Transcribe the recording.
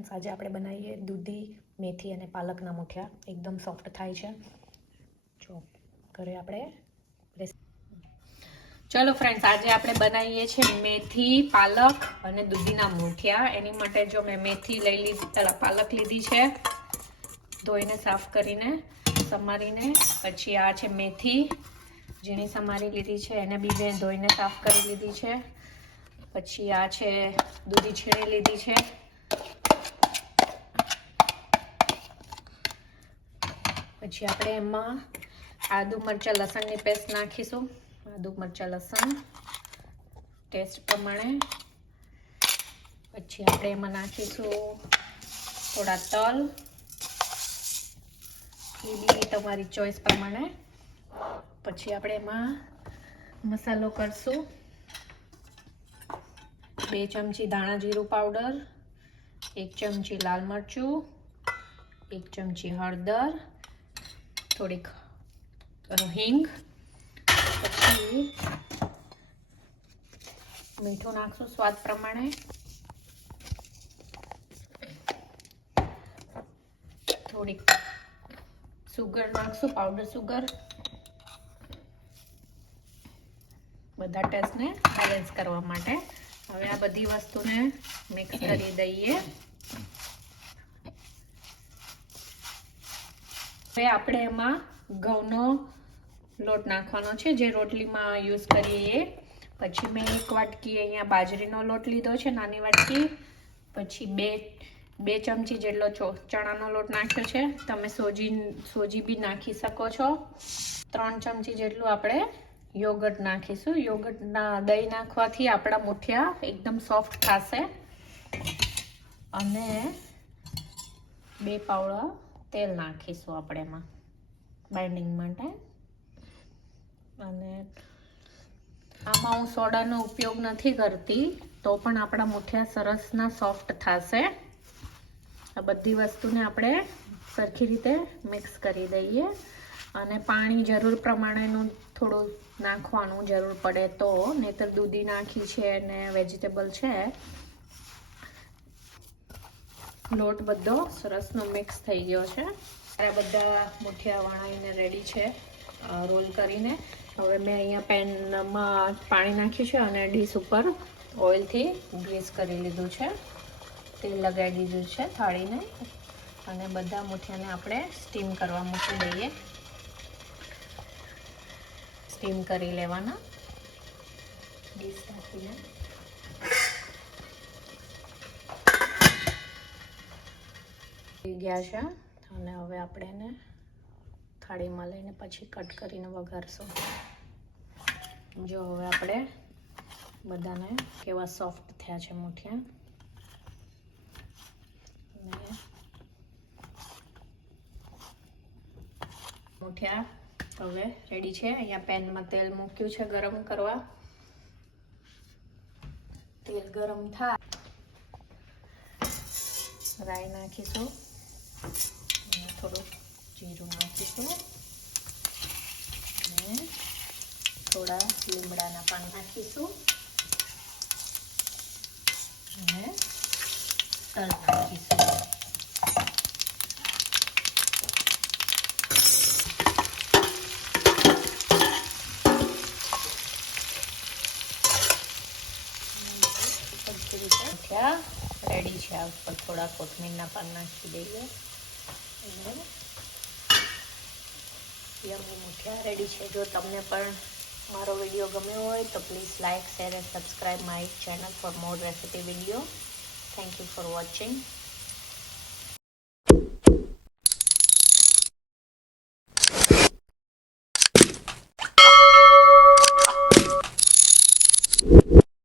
Friends, આજે આપણે બનાવીએ દૂધી, મેથી અને પાલકના મુઠિયા. એકદમ સોફ્ટ થાય છે. જો ઘરે આપણે ચલો ફ્રેન્ડ્સ, આજે આપણે બનાવીએ છીએ મેથી, પાલક અને દૂધીના મુઠિયા. એની માટે જો મેં મેથી લઈ લીધી, પાલક લીધી છે ધોઈને સાફ કરીને સમારીને. પછી આ છે મેથી ઝીણી સમારી લીધી છે, એને બી મેં ધોઈને સાફ કરી લીધી છે. પછી આ છે દૂધી છીણી લીધી છે. પછી આપણે એમાં આદુ મરચાં લસણની પેસ્ટ નાખીશું. આદુ મરચાં લસણ ટેસ્ટ પ્રમાણે. પછી આપણે એમાં નાખીશું થોડા તલ, એ બી તમારી ચોઈસ પ્રમાણે. પછી આપણે એમાં મસાલો કરશું. 2 ચમચી ધાણા જીરું પાવડર, 1 ચમચી લાલ મરચું, 1 ચમચી હળદર, થોડીક હિંગ. પછી મીઠું નાખશું સ્વાદ પ્રમાણે. થોડીક સુગર નાખશું, પાવડર સુગર. બધા ટેસ્ટને બેલેન્સ કરવા માટે હવે આ બધી વસ્તુને મિક્સ કરી દઈએ. હવે આપણે એમાં ઘઉંનો લોટ નાખવાનો છે, જે રોટલીમાં યુઝ કરીએ. પછી મેં 1 વાટકી અહીંયા બાજરીનો લોટ લીધો છે, નાની વાટકી. પછી બે ચમચી જેટલો ચણાનો લોટ નાખ્યો છે. તમે સોજી બી નાખી શકો છો. 3 ચમચી જેટલું આપણે યોગર્ટ નાખીશું. દહીં નાખવાથી આપણા મુઠિયા એકદમ સોફ્ટ થશે. અને 2 પાવડા તેલ નાખીશું આપણે એમાં બાઇન્ડિંગ માટે. અને આમાં હું સોડાનો ઉપયોગ નથી કરતી, તો પણ આપણા મુઠિયા સરસના સોફ્ટ થશે. આ બધી વસ્તુને આપણે સરખી રીતે મિક્સ કરી દઈએ. અને પાણી જરૂર પ્રમાણેનું થોડું નાખવાનું, જરૂર પડે તો. નહીંતર દૂધી નાખી છે અને વેજીટેબલ છે. લોટ બધો સરસનો મિક્સ થઈ ગયો છે. આ બધા મુઠિયા વણાઈને રેડી છે રોલ કરીને. હવે મેં અહીંયા પેનમાં પાણી નાખ્યું છે અને ડીશ ઉપર ઓઇલથી ગ્રીસ કરી લીધું છે. તેલ લગાવી દીધું છે થાળીને. અને બધા મુઠિયાને આપણે સ્ટીમ કરવા મૂકી દઈએ. સ્ટીમ કરી લેવાના ડીશ નાખીને. થઈ ગયા છે અને હવે આપણે એને થાળીમાં લઈને પછી કટ કરીને વઘારશું. જો હવે આપણે બધાને કેવા સોફ્ટ થયા છે મુઠિયા. મુઠિયા હવે રેડી છે. અહીંયા પેનમાં તેલ મૂક્યું છે ગરમ કરવા. તેલ ગરમ થાય, રાઈ નાખીશું અને થોડું જીરું નાખીશું અને થોડા લીમડાના પાન નાખીશું અને તલ નાખીશું. રેડી છે. આ ઉપર થોડા કોથમીરના પાન નાખી દઈએ. યમ્મી મુઠિયા રેડી છે. જો તમને પણ મારો વિડીયો ગમ્યો હોય તો please like, share and subscribe my channel for more recipe video. Thank you for watching.